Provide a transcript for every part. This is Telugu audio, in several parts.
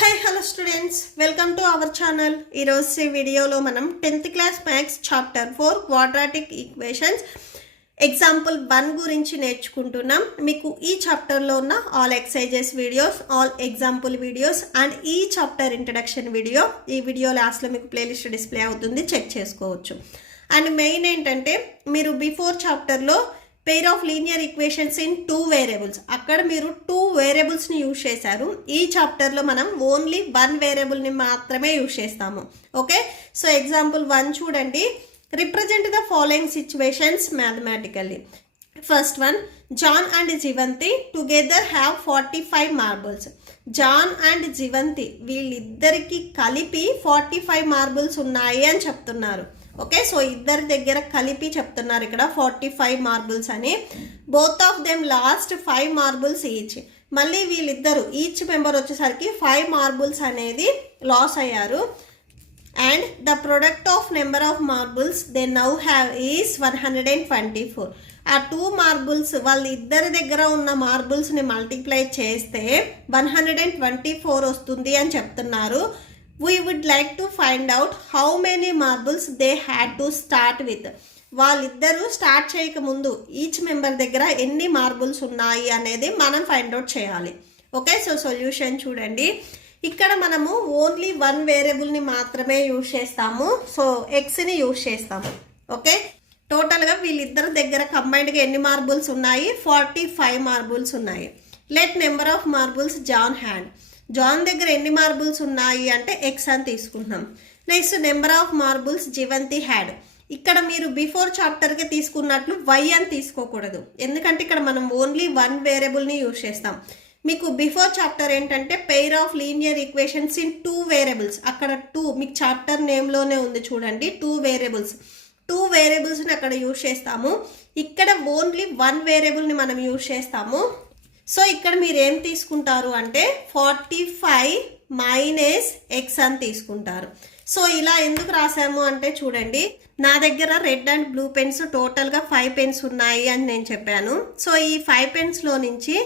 Hi hello students, welcome to our channel. ఈరోజు వీడియోలో మనం 10th class maths chapter 4 quadratic equations example 1 గురించి నేర్చుకుంటున్నాం. మీకు ఈ చాప్టర్లో ఉన్న all exercises videos, all example videos and ఈ చాప్టర్ ఇంట్రడక్షన్ వీడియో ఈ వీడియో లాస్ట్లో మీకు ప్లేలిస్ట్ డిస్ప్లే అవుతుంది, చెక్ చేసుకోవచ్చు. అండ్ మెయిన్ ఏంటంటే మీరు బిఫోర్ చాప్టర్లో pair of linear equations in 2 variables, అక్కడ మీరు 2 వేరియబుల్స్ని యూజ్ చేశారు. ఈ చాప్టర్లో మనం ఓన్లీ 1 వేరియబుల్ని మాత్రమే యూజ్ చేస్తాము. ఓకే, సో ఎగ్జాంపుల్ 1 చూడండి. Represent the following situations mathematically. First one, John and Jivanti together have 45 marbles. John and Jivanti వీళ్ళిద్దరికి కలిపి 45 మార్బుల్స్ ఉన్నాయి అని చెప్తున్నారు. ఓకే, సో ఇద్దరి దగ్గర కలిపి చెప్తున్నారు ఇక్కడ 45 మార్బుల్స్ అని. Both of them last 5 marbles each. మళ్ళీ వీళ్ళిద్దరు ఈచ్ మెంబర్ వచ్చేసరికి 5 మార్బుల్స్ అనేది లాస్ అయ్యారు. And the product of number of marbles they now have is 124. ఆ 2 మార్బుల్స్ వాళ్ళ ఇద్దరి దగ్గర ఉన్న మార్బుల్స్ని మల్టిప్లై చేస్తే 124 వస్తుంది అని చెప్తున్నారు. We would like to find out how many marbles they had to start with. వాళ్ళిద్దరూ స్టార్ట్ చేయక ముందు ఈచ్ మెంబర్ దగ్గర ఎన్ని మార్బుల్స్ ఉన్నాయి అనేది మనం ఫైండ్ అవుట్ చేయాలి. ఓకే, సో సొల్యూషన్ చూడండి. ఇక్కడ మనము ఓన్లీ 1 వేరియబుల్ని మాత్రమే యూజ్ చేస్తాము. సో ఎక్స్ని యూజ్ చేస్తాము. ఓకే, టోటల్గా వీళ్ళిద్దరి దగ్గర కంబైన్డ్గా ఎన్ని మార్బుల్స్ ఉన్నాయి? 45 మార్బుల్స్ ఉన్నాయి. Let number of marbles John had. John దగ్గర ఎన్ని మార్బుల్స్ ఉన్నాయి అంటే ఎక్స్ అని తీసుకుంటున్నాం. Next number of marbles Jivanti had. ఇక్కడ మీరు బిఫోర్ చాప్టర్కి తీసుకున్నట్లు వై అని తీసుకోకూడదు, ఎందుకంటే ఇక్కడ మనం ఓన్లీ 1 వేరియబుల్ని యూజ్ చేస్తాం. మీకు బిఫోర్ చాప్టర్ ఏంటంటే pair of linear equations in 2 variables, అక్కడ 2 మీకు చాప్టర్ నేమ్లోనే ఉంది చూడండి. 2 వేరియబుల్స్ని అక్కడ యూజ్ చేస్తాము. ఇక్కడ ఓన్లీ 1 వేరియబుల్ని మనం యూజ్ చేస్తాము. సో ఇక్కడ మీరు ఏం తీసుకుంటారు అంటే 45 మైనస్ ఎక్స్ అని తీసుకుంటారు. సో ఇలా ఎందుకు రాసాము అంటే చూడండి, నా దగ్గర రెడ్ అండ్ బ్లూ పెన్స్ టోటల్గా 5 పెన్స్ ఉన్నాయి అని నేను చెప్పాను. సో ఈ 5 పెన్స్లో నుంచి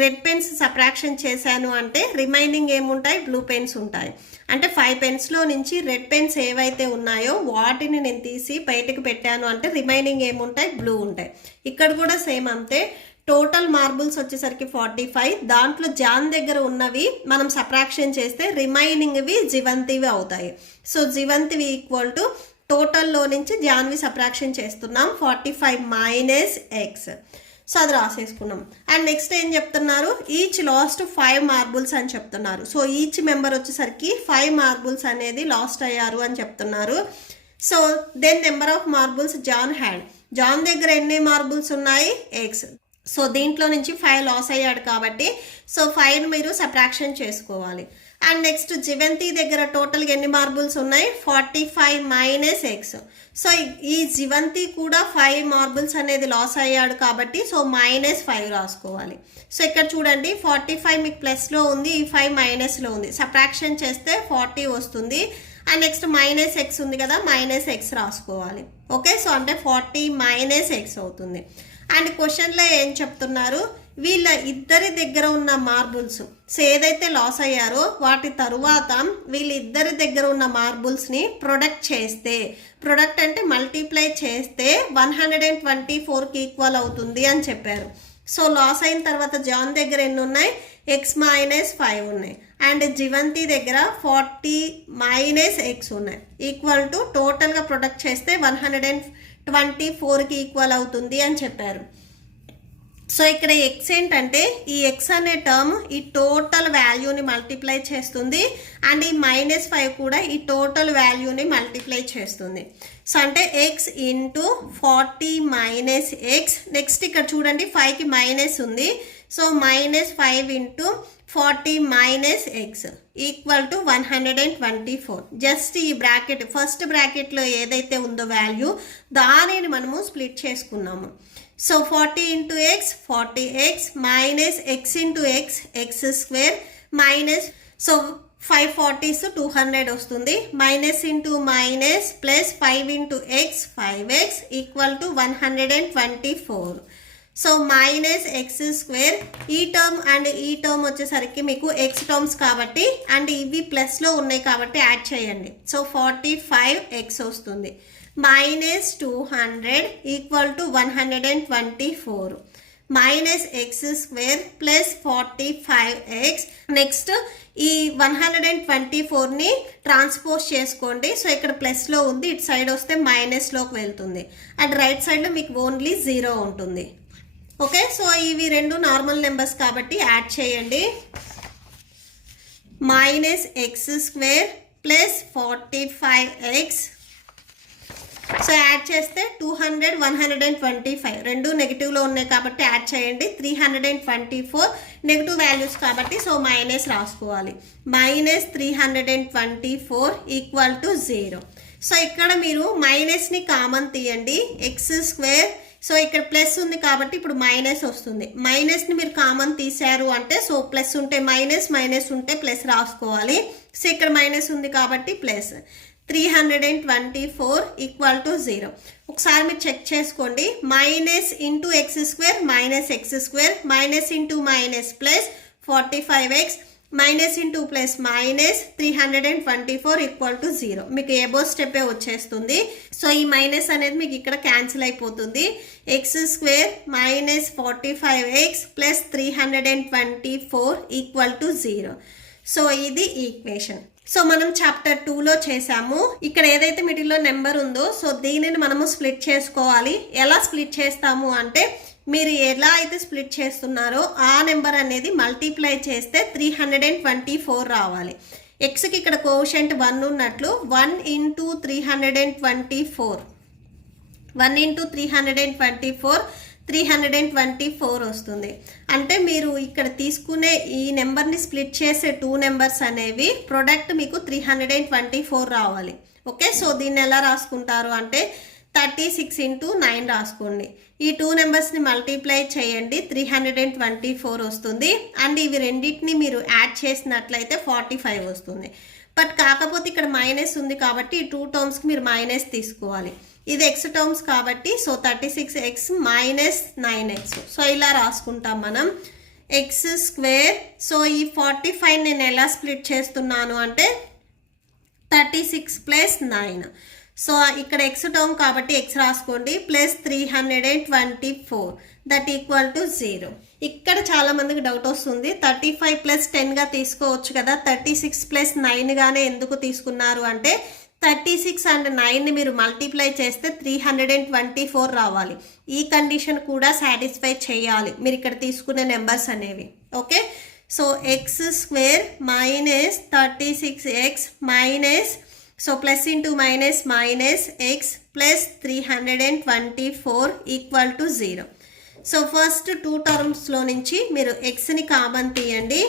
రెడ్ పెన్స్ సబ్ట్రాక్షన్ చేశాను అంటే రిమైనింగ్ ఏముంటాయి? బ్లూ పెన్స్ ఉంటాయి. అంటే 5 పెన్స్లో నుంచి రెడ్ పెన్స్ ఏవైతే ఉన్నాయో వాటిని నేను తీసి బయటకు పెట్టాను అంటే రిమైనింగ్ ఏముంటాయి? బ్లూ ఉంటాయి. ఇక్కడ కూడా సేమ్ అంతే. టోటల్ మార్బుల్స్ వచ్చేసరికి 45, దాంట్లో జాన్ దగ్గర ఉన్నవి మనం సబ్ట్రాక్షన్ చేస్తే రిమైనింగ్వి జివంతివి అవుతాయి. సో జివంతివి ఈక్వల్ టు టోటల్లో నుంచి జాన్వి సబ్ట్రాక్షన్ చేస్తున్నాం 45 మైనస్ ఎక్స్. సో అది రాసేసుకున్నాం. అండ్ నెక్స్ట్ ఏం చెప్తున్నారు? ఈచ్ లాస్ట్ 5 మార్బుల్స్ అని చెప్తున్నారు. సో ఈచ్ మెంబర్ వచ్చేసరికి 5 మార్బుల్స్ అనేది లాస్ట్ అయ్యారు అని చెప్తున్నారు. So then number of marbles John had. John దగ్గర ఎన్ని మార్బుల్స్ ఉన్నాయి? ఎక్స్. సో దీంట్లో నుంచి 5 లాస్ అయ్యాడు కాబట్టి సో 5 మీరు సబ్ట్రాక్షన్ చేసుకోవాలి. అండ్ నెక్స్ట్ జివంతి దగ్గర టోటల్గా ఎన్ని మార్బుల్స్ ఉన్నాయి? 45 మైనస్ ఎక్స్. సో ఈ జివంతి కూడా 5 మార్బుల్స్ అనేది లాస్ అయ్యాడు కాబట్టి సో -5 రాసుకోవాలి. సో ఇక్కడ చూడండి 45 మీకు ప్లస్లో ఉంది, ఈ 5 మైనస్లో ఉంది. సబ్ట్రాక్షన్ చేస్తే 40 వస్తుంది. అండ్ నెక్స్ట్ మైనస్ ఎక్స్ ఉంది కదా, మైనస్ ఎక్స్ రాసుకోవాలి. ఓకే, సో అంటే 40 మైనస్ ఎక్స్ అవుతుంది. అండ్ క్వశ్చన్లో ఏం చెప్తున్నారు? వీళ్ళ ఇద్దరి దగ్గర ఉన్న మార్బుల్స్ సో ఏదైతే లాస్ అయ్యారో వాటి తరువాత వీళ్ళిద్దరి దగ్గర ఉన్న మార్బుల్స్ని ప్రొడక్ట్ చేస్తే, ప్రొడక్ట్ అంటే మల్టిప్లై చేస్తే 124కి ఈక్వల్ అవుతుంది అని చెప్పారు. సో లాస్ అయిన తర్వాత జాన్ దగ్గర ఎన్ని ఉన్నాయి? ఎక్స్ మైనస్ 5 ఉన్నాయి. అండ్ జివంతి దగ్గర 40 మైనస్ ఎక్స్ ఉన్నాయి. ఈక్వల్ టు టోటల్గా ప్రొడక్ట్ చేస్తే 124కి ఈక్వల్ అవుతుంది అని చెప్పారు. సో ఇక్కడ ఎక్స్ ఏంటంటే ఈ ఎక్స్ అనే టర్మ్ ఈ టోటల్ వాల్యూని మల్టిప్లై చేస్తుంది. అండ్ ఈ -5 కూడా ఈ టోటల్ వాల్యూని మల్టిప్లై చేస్తుంది. సో అంటే X into 40 minus x. Next ఇక్కడ చూడండి 5కి మైనస్ ఉంది. So -5 into 40 minus X equal to 124. Just ఈ బ్రాకెట్ ఫస్ట్ బ్రాకెట్లో ఏదైతే ఉందో వాల్యూ దానిని మనము స్ప్లిట్ చేసుకున్నాము. So 40 into X 40x minus X into X X square minus, so 5 40s 200 వస్తుంది. Minus into minus plus 5 into X 5x equal to 124. So minus X square, ఈ టర్మ్ అండ్ ఈ టర్మ్ వచ్చేసరికి మీకు ఎక్స్ టర్మ్స్ కాబట్టి అండ్ ఇవి ప్లస్లో ఉన్నాయి కాబట్టి యాడ్ చేయండి. సో 45x వస్తుంది. Minus 200 equal to 124 minus X square plus 45x. Next ఈ 124ని ట్రాన్స్పోజ్ చేసుకోండి. సో ఇక్కడ ప్లస్లో ఉంది, ఇటు సైడ్ వస్తే మైనస్లోకి వెళ్తుంది అండ్ రైట్ సైడ్లో మీకు ఓన్లీ 0 ఉంటుంది. ఓకే, సో ఇవి రెండు నార్మల్ నెంబర్స్ కాబట్టి యాడ్ చేయండి. Minus X square plus 45x. So add చేస్తే 200 125 రెండు నెగిటివ్లో ఉన్నాయి కాబట్టి యాడ్ చేయండి. 324 నెగిటివ్ వాల్యూస్ కాబట్టి సో మైనస్ రాసుకోవాలి. Minus 324 equal to 0. సో ఇక్కడ మీరు మైనస్ని కామన్ తీయండి. ఎక్స్ స్క్వేర్, సో ఇక్కడ ప్లస్ ఉంది కాబట్టి ఇప్పుడు మైనస్ వస్తుంది. మైనస్ని మీరు కామన్ తీశారు అంటే సో ప్లస్ ఉంటే మైనస్, మైనస్ ఉంటే ప్లస్ రాసుకోవాలి. సో ఇక్కడ మైనస్ ఉంది కాబట్టి ప్లస్ 324 ఈక్వల్ టు 0. ఒకసారి మీరు చెక్ చేసుకోండి. Minus into X square minus X square, minus into minus plus 45x, minus into plus minus 324 equal to 0. మీకు ఏబో స్టెప్పే వచ్చేస్తుంది. సో ఈ మైనస్ అనేది మీకు ఇక్కడ క్యాన్సిల్ అయిపోతుంది. X square minus 45x plus 324 equal to 0. So ఇది ఈక్వేషన్. సో మనం చాప్టర్ 2లో చేసాము. ఇక్కడ ఏదైతే మిడిల్లో నెంబర్ ఉందో సో దీనిని మనము స్ప్లిట్ చేసుకోవాలి. ఎలా స్ప్లిట్ చేస్తాము అంటే మీరు ఎలా అయితే స్ప్లిట్ చేస్తున్నారో ఆ నెంబర్ అనేది మల్టిప్లై చేస్తే 324 రావాలి. ఎక్స్కి ఇక్కడ కోషెంట్ 1 ఉన్నట్లు 1 ఇంటూ 324 324 వస్తుంది. అంటే మీరు ఇక్కడ తీసుకునే ఈ నెంబర్ని స్ప్లిట్ చేసే 2 నెంబర్స్ అనేవి ప్రొడక్ట్ మీకు 324 రావాలి. ఓకే, సో దీన్ని ఎలా రాసుకుంటారు అంటే 36 ఇంటూ 9 రాసుకోండి. ఈ 2 నెంబర్స్ని మల్టిప్లై చేయండి, 324 వస్తుంది. అండ్ ఇవి రెండింటిని మీరు యాడ్ చేసినట్లయితే 45 వస్తుంది. బట్ కాకపోతే ఇక్కడ మైనస్ ఉంది కాబట్టి ఈ 2 టర్మ్స్కి మీరు మైనస్ తీసుకోవాలి. ఇది ఎక్స్ టర్మ్స్ కాబట్టి so 36x minus 9x. So ఇలా రాసుకుంటాం మనం. ఎక్స్ స్క్వేర్, సో ఈ 45 నేను ఎలా స్ప్లిట్ చేస్తున్నాను అంటే 36 ప్లస్ 9. సో ఇక్కడ ఎక్స్ టర్మ్ కాబట్టి ఎక్స్ రాసుకోండి ప్లస్ 324 దట్ ఈక్వల్ టు 0. ఇక్కడ చాలా మందికి డౌట్ వస్తుంది, 35 ప్లస్ 10గా తీసుకోవచ్చు కదా, 36 ప్లస్ 9గానే ఎందుకు తీసుకున్నారు అంటే 36 అండ్ 9ని మీరు మల్టిప్లై చేస్తే 324 రావాలి. ఈ కండిషన్ కూడా సాటిస్ఫై చేయాలి మీరు ఇక్కడ తీసుకునే నెంబర్స్ అనేవి. Okay, so x square minus 36x minus, so plus into minus minus x plus 324 equal to 0. So first 2 టర్మ్స్లో నుంచి మీరు ఎక్స్ని కామన్ తీయండి.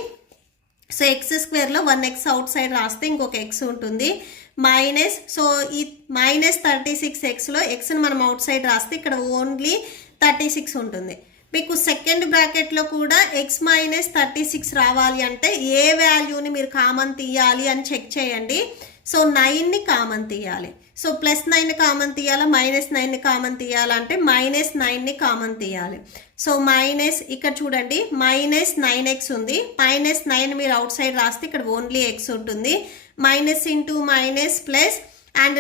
సో ఎక్స్ స్క్వేర్లో 1x అవుట్ సైడ్ రాస్తే ఇంకొక ఎక్స్ ఉంటుంది మైనస్, సో ఈ మైనస్ 36xలో ఎక్స్ని మనం అవుట్ సైడ్ రాస్తే ఇక్కడ ఓన్లీ 36 ఉంటుంది. మీకు సెకండ్ బ్రాకెట్లో కూడా ఎక్స్ మైనస్ 36 రావాలి అంటే ఏ వాల్యూని మీరు కామన్ తీయాలి అని చెక్ చేయండి. సో 9ని కామన్ తీయాలి. సో ప్లస్ 9ని కామన్ తీయాలా, మైనస్ 9ని కామన్ తీయాలంటే మైనస్ 9ని కామన్ తీయాలి. సో మైనస్ ఇక్కడ చూడండి మైనస్ 9x ఉంది, మైనస్ 9 మీరు అవుట్ సైడ్ రాస్తే ఇక్కడ ఓన్లీ x ఉంటుంది. Minus into minus plus and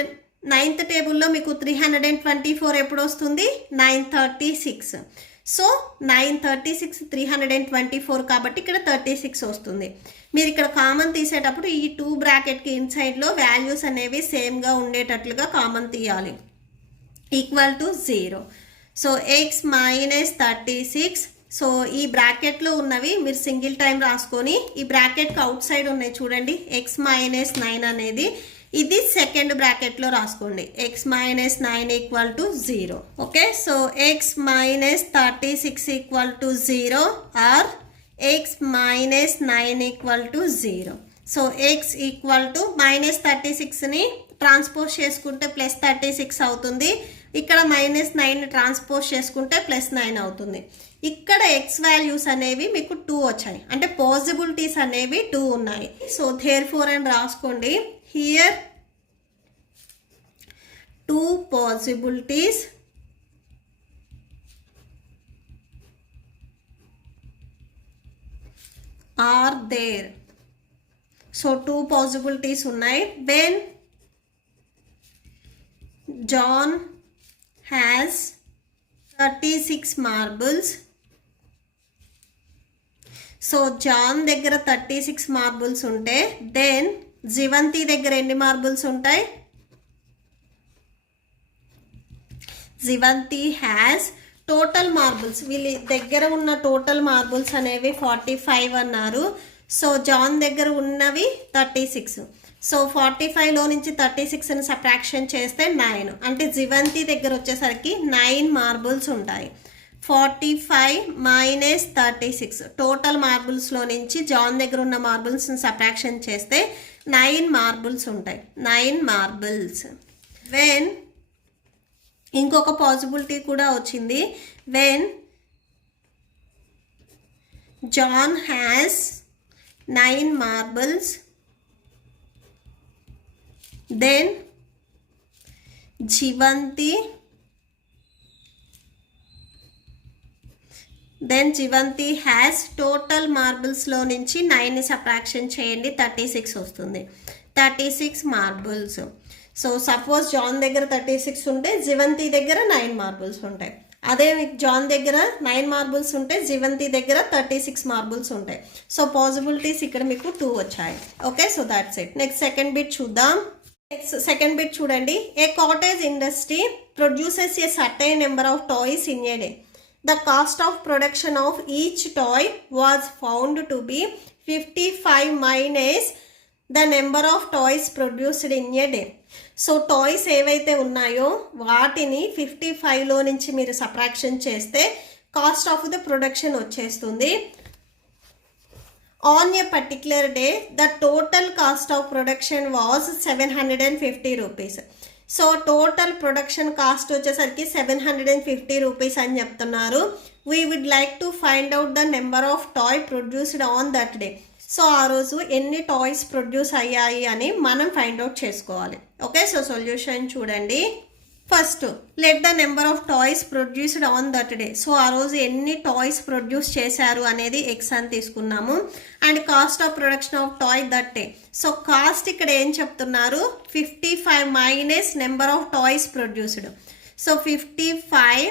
9th టేబుల్లో మీకు 324 ఎప్పుడు వస్తుంది 936. సో 936 324 కాబట్టి ఇక్కడ 36 వస్తుంది. మీరు ఇక్కడ కామన్ తీసేటప్పుడు ఈ 2 బ్రాకెట్కి ఇన్సైడ్లో వాల్యూస్ అనేవి సేమ్గా ఉండేటట్లుగా కామన్ తీయాలి. Equal to 0. So X minus 36, so ఈ బ్రాకెట్లో ఉన్నవి మీరు సింగిల్ టైం రాసుకొని ఈ బ్రాకెట్కి అవుట్ సైడ్ ఉన్నాయి చూడండి ఎక్స్ మైనస్ 9 అనేది, ఇది సెకండ్ బ్రాకెట్లో రాసుకోండి X minus 9 equal to 0. Okay, so X minus 36 equal to 0 or X minus 9 equal to 0. So x equal to minus 36ని ట్రాన్స్పోజ్ చేసుకుంటే ప్లస్ 36 అవుతుంది. ఇక్కడ మైనస్ 9ని ట్రాన్స్పోజ్ చేసుకుంటే ప్లస్ 9 అవుతుంది. ఇక్కడ ఎక్స్ వాల్యూస్ అనేవి మీకు 2 వచ్చాయి, అంటే పాసిబిలిటీస్ అనేవి 2 ఉన్నాయి. సో therefore అని రాసుకోండి. Here 2 possibilities are there. So 2 possibilities ఉన్నాయి. When John has 36 marbles. So John దగ్గర 36 మార్బుల్స్ ఉంటే దెన్ జివంతి దగ్గర ఎన్ని మార్బుల్స్ ఉంటాయి? జివంతి హ్యాస్ టోటల్ మార్బుల్స్, వీళ్ళ దగ్గర ఉన్న టోటల్ మార్బుల్స్ అనేవి 45 అన్నారు. సో జాన్ దగ్గర ఉన్నవి 36. సో 45లో నుంచి 36ని సబ్ట్రాక్షన్ చేస్తే 9, అంటే జివంతి దగ్గర వచ్చేసరికి 9 మార్బుల్స్ ఉంటాయి. 45 మైనస్ 36 టోటల్ మార్బుల్స్లో నుంచి జాన్ దగ్గర ఉన్న మార్బుల్స్ని సబ్ట్రాక్షన్ చేస్తే 9 మార్బుల్స్ ఉంటాయి. 9 మార్బుల్స్. వెన్ ఇంకొక పాసిబిలిటీ కూడా వచ్చింది. When John has 9 marbles then Jivanti has total మార్బుల్స్లో నుంచి 9ని సబ్ట్రాక్షన్ చేయండి, 36 వస్తుంది. 36 మార్బుల్స్. సో సపోజ్ జాన్ దగ్గర 36 ఉంటే జివంతి దగ్గర 9 మార్బుల్స్ ఉంటాయి. అదే మీకు జాన్ దగ్గర 9 మార్బుల్స్ ఉంటే జివంతి దగ్గర 36 మార్బుల్స్ ఉంటాయి. సో పాసిబిలిటీస్ ఇక్కడ మీకు 2 వచ్చాయి. Okay, so that's it. Next second bit చూద్దాం. సెకండ్ బిట్ చూడండి. A cottage industry produces a certain number of toys in a day. The cost of production of each toy was found to be 55 minus the number of toys produced in a day. So toys ఏవైతే ఉన్నాయో వాటిని 55లో నుంచి మీరు సబ్ట్రాక్షన్ చేస్తే కాస్ట్ ఆఫ్ ద ప్రొడక్షన్ వచ్చేస్తుంది. On a particular day the total cost of production was 750 rupees. So total production cost వచ్చేసరికి 750 రూపీస్ అని చెప్తున్నారు. We would like to find out the number of toy produced on that day. So ఆ రోజు ఎన్ని టాయ్స్ ప్రొడ్యూస్ అయ్యాయి అని మనం ఫైండ్ అవుట్ చేసుకోవాలి. ఓకే, సో సొల్యూషన్ చూడండి. First let the number of toys produced on that day. So ఆ రోజు ఎన్ని టాయ్స్ ప్రొడ్యూస్ చేశారు అనేది ఎక్స్ అని తీసుకున్నాము. And cost of production of toy that day. So cost ఇక్కడ ఏం చెప్తున్నారు? 55 minus number of toys produced. So 55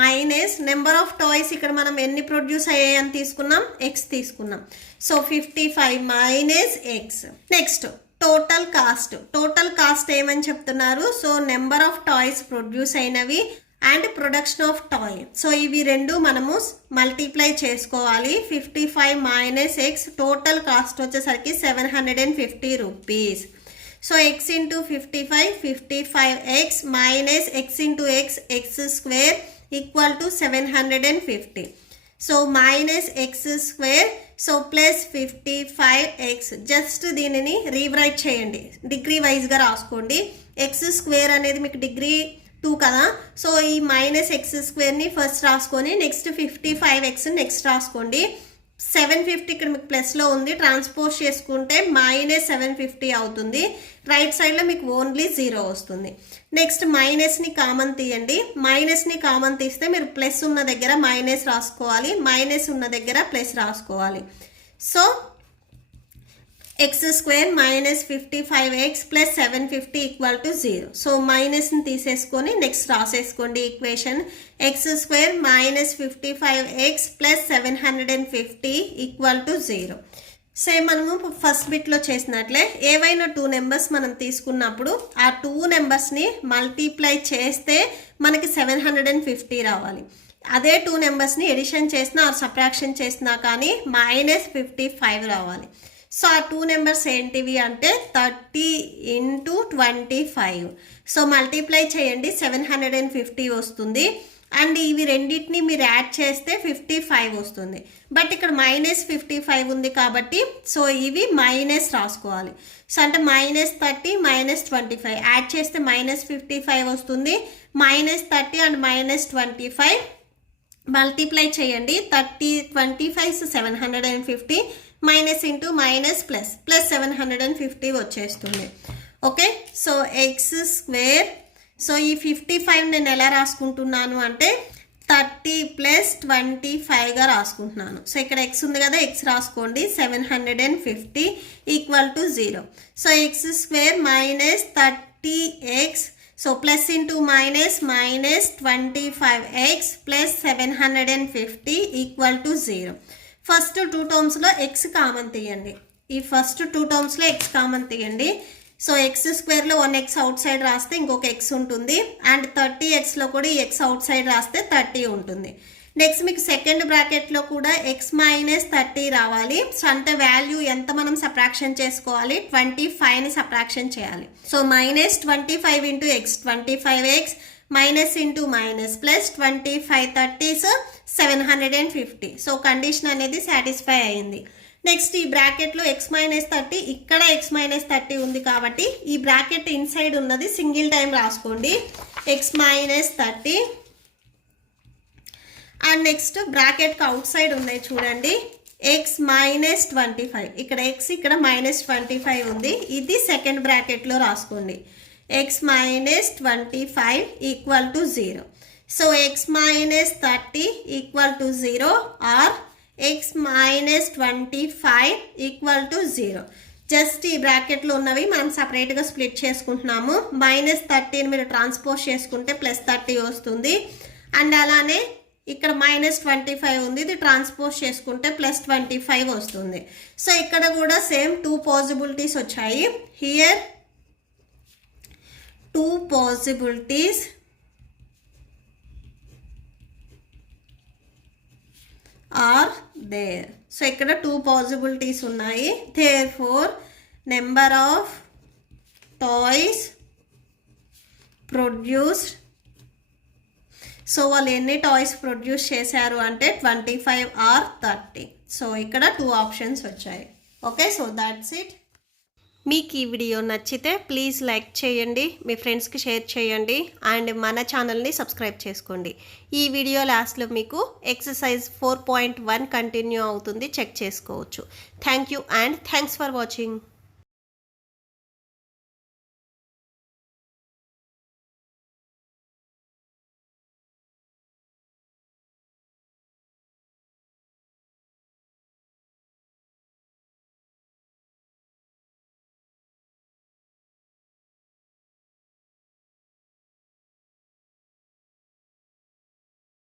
minus number of toys ఇక్కడ మనం ఎన్ని ప్రొడ్యూస్ అయ్యాయి అని తీసుకున్నాం? ఎక్స్ తీసుకున్నాం. So 55 minus x. Next total cost. Total cost ఏమని చెప్తున్నారు? So number of toys produce అయినవి and production of toy. So ఇవి రెండు మనము మల్టిప్లై చేసుకోవాలి. 55 మైనస్ ఎక్స్ టోటల్ కాస్ట్ వచ్చేసరికి 750 rupees. So X into 55 55x minus X into X X square equal to 750. So minus X square so plus 55x. Just దీనిని రీరైట్ చేయండి, డిగ్రీ వైజ్గా రాసుకోండి. ఎక్స్ స్క్వేర్ అనేది మీకు డిగ్రీ 2 కదా. సో ఈ మైనస్ ఎక్స్ స్క్వేర్ని ఫస్ట్ రాసుకొని నెక్స్ట్ 55x నెక్స్ట్ రాసుకోండి. 750 ఇక్కడ మీకు ప్లస్లో ఉంది, ట్రాన్స్పోజ్ చేసుకుంటే మైనస్ 750 అవుతుంది. రైట్ సైడ్లో మీకు ఓన్లీ 0 వస్తుంది. నెక్స్ట్ మైనస్ని కామన్ తీయండి. మైనస్ని కామన్ తీస్తే మీరు ప్లస్ ఉన్న దగ్గర మైనస్ రాసుకోవాలి, మైనస్ ఉన్న దగ్గర ప్లస్ రాసుకోవాలి. So x square minus 55x plus 750 equal to 0. So మైనస్ని తీసేసుకొని నెక్స్ట్ రాసేసుకోండి equation. X square minus 55x plus 750 equal to 0. Same మనము ఫస్ట్ బిట్లో చేసినట్లే ఏవైనా 2 నెంబర్స్ మనం తీసుకున్నప్పుడు ఆ 2 నెంబర్స్ని మల్టిప్లై చేస్తే మనకి 750 రావాలి. అదే 2 నెంబర్స్ని ఎడిషన్ చేసినా ఆర్ సబ్ట్రాక్షన్ చేసినా కానీ మైనస్ 55 రావాలి. సో ఆ 2 నెంబర్స్ ఏంటివి అంటే 30 ఇంటూ 25. సో మల్టిప్లై చేయండి 750 వస్తుంది. అండ్ ఇవి రెండింటిని మీరు యాడ్ చేస్తే 55 వస్తుంది. బట్ ఇక్కడ మైనస్ 55 ఉంది కాబట్టి సో ఇవి మైనస్ రాసుకోవాలి. సో అంటే మైనస్ 30 మైనస్ 25 యాడ్ చేస్తే మైనస్ 55 వస్తుంది. మైనస్ 30 అండ్ మైనస్ 25 మల్టిప్లై చేయండి. 30 25 750 minus into minus plus plus 750 వచ్చేస్తుంది. Okay, so x square. So ఈ 55 నేను ఎలా రాసుకుంటున్నాను అంటే 30 ప్లస్ 25గా రాసుకుంటున్నాను. సో ఇక్కడ ఎక్స్ ఉంది కదా, ఎక్స్ రాసుకోండి. 750 equal to 0. So x square minus 30x. So plus into minus minus 25x plus 750 equal to 0. First 2 టర్మ్స్లో ఎక్స్ కామన్ తీయండి. ఈ ఫస్ట్ 2 టర్మ్స్లో ఎక్స్ కామన్ తీయండి. సో ఎక్స్ స్క్వేర్లో 1x అవుట్ సైడ్ రాస్తే ఇంకొక ఎక్స్ ఉంటుంది. అండ్ 30xలో కూడా ఈ ఎక్స్ అవుట్ సైడ్ రాస్తే 30 ఉంటుంది. నెక్స్ట్ మీకు సెకండ్ బ్రాకెట్లో కూడా ఎక్స్ మైనస్ 30 రావాలి. సో అంటే వాల్యూ ఎంత మనం సబ్ట్రాక్షన్ చేసుకోవాలి, 25ని సబ్ట్రాక్షన్ చేయాలి. So minus 25 into X 25x minus into minus plus 25 30s 750. So condition అనేది సాటిస్ఫై అయింది. నెక్స్ట్ ఈ బ్రాకెట్లో ఎక్స్ మైనస్ 30, ఇక్కడ ఎక్స్ మైనస్ 30 ఉంది కాబట్టి ఈ బ్రాకెట్ ఇన్సైడ్ ఉన్నది సింగిల్ టైం రాసుకోండి, ఎక్స్ మైనస్ 30. అండ్ నెక్స్ట్ బ్రాకెట్కి అవుట్ సైడ్ ఉన్నాయి చూడండి, ఎక్స్ మైనస్ 25. ఇక్కడ ఎక్స్ ఇక్కడ మైనస్ 25 ఉంది, ఇది సెకండ్ బ్రాకెట్లో రాసుకోండి, X minus 25 equal to 0. So X minus 30 equal to 0 or X minus 25 equal to 0. Just ఈ బ్రాకెట్లో ఉన్నవి మనం సపరేట్గా స్ప్లిట్ చేసుకుంటున్నాము. మైనస్ 30ని మీరు ట్రాన్స్పోజ్ చేసుకుంటే ప్లస్ 30 వస్తుంది. అండ్ అలానే ఇక్కడ మైనస్ 25 ఉంది, ఇది ట్రాన్స్పోజ్ చేసుకుంటే ప్లస్ 25 వస్తుంది. సో ఇక్కడ కూడా సేమ్ 2 పాసిబిలిటీస్ వచ్చాయి. Here 2 possibilities are there. So ఇక్కడ 2 పాసిబిలిటీస్ ఉన్నాయి. Therefore number of toys produced. So వాళ్ళు ఎన్ని టాయ్స్ ప్రొడ్యూస్ చేశారు అంటే 25 ఆర్ 30. సో ఇక్కడ 2 ఆప్షన్స్ వచ్చాయి. Okay, so that's it. మీకు ఈ వీడియో నచ్చితే ప్లీజ్ లైక్ చేయండి, మీ ఫ్రెండ్స్కి షేర్ చేయండి అండ్ మన ఛానల్ని సబ్స్క్రైబ్ చేసుకోండి. ఈ వీడియో లాస్ట్లో మీకు ఎక్సర్సైజ్ 4.1 కంటిన్యూ అవుతుంది, చెక్ చేసుకోవచ్చు. Thank you and thanks for watching.